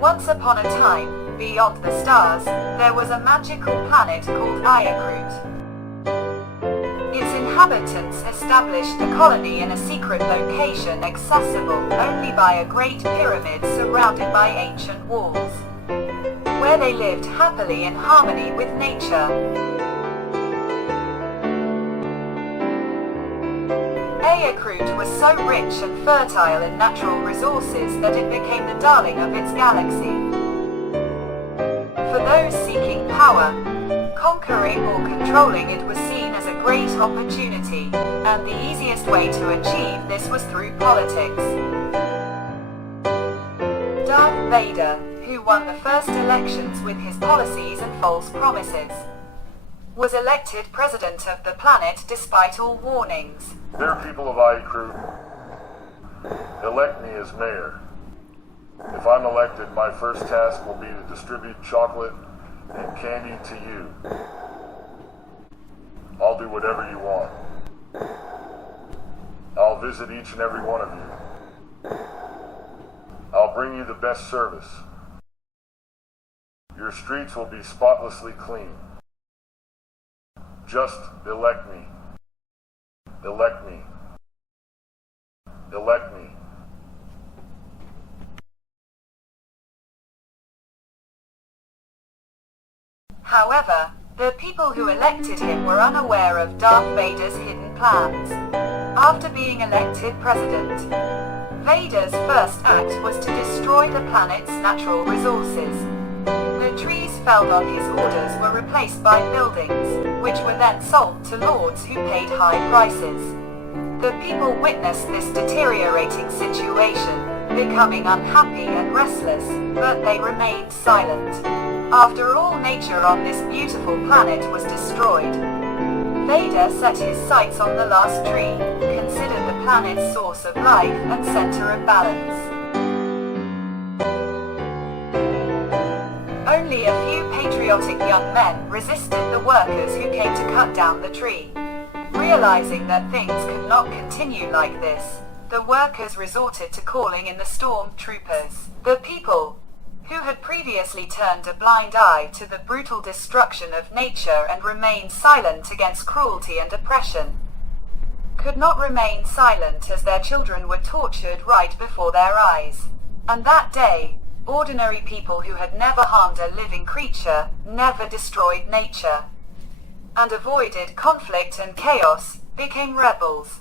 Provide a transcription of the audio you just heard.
Once upon a time, beyond the stars, there was a magical planet called Ayakrut. Its inhabitants established a colony in a secret location accessible only by a great pyramid surrounded by ancient walls, where they lived happily in harmony with nature. Ayakrut was so rich and fertile in natural resources that it became the darling of its galaxy. For those seeking power, conquering or controlling it was seen as a great opportunity, and the easiest way to achieve this was through politics. Darth Vader, who won the first elections with his policies and false promises, was elected president of the planet despite all warnings. Dear people of Ayakrut, elect me as mayor. If I'm elected, my first task will be to distribute chocolate and candy to you. I'll do whatever you want. I'll visit each and every one of you. I'll bring you the best service. Your streets will be spotlessly clean. Just elect me. Elect me. Elect me. However, the people who elected him were unaware of Darth Vader's hidden plans. After being elected president, Vader's first act was to destroy the planet's natural resources. The trees felled on his orders were replaced by buildings, which were then sold to lords who paid high prices. The people witnessed this deteriorating situation, becoming unhappy and restless, but they remained silent. After all, nature on this beautiful planet was destroyed. Vader set his sights on the last tree, considered the planet's source of life and center of balance. Only a few patriotic young men resisted the workers who came to cut down the tree. Realizing that things could not continue like this, the workers resorted to calling in the storm troopers. The people, who had previously turned a blind eye to the brutal destruction of nature and remained silent against cruelty and oppression, could not remain silent as their children were tortured right before their eyes. And that day, ordinary people who had never harmed a living creature, never destroyed nature, and avoided conflict and chaos, became rebels.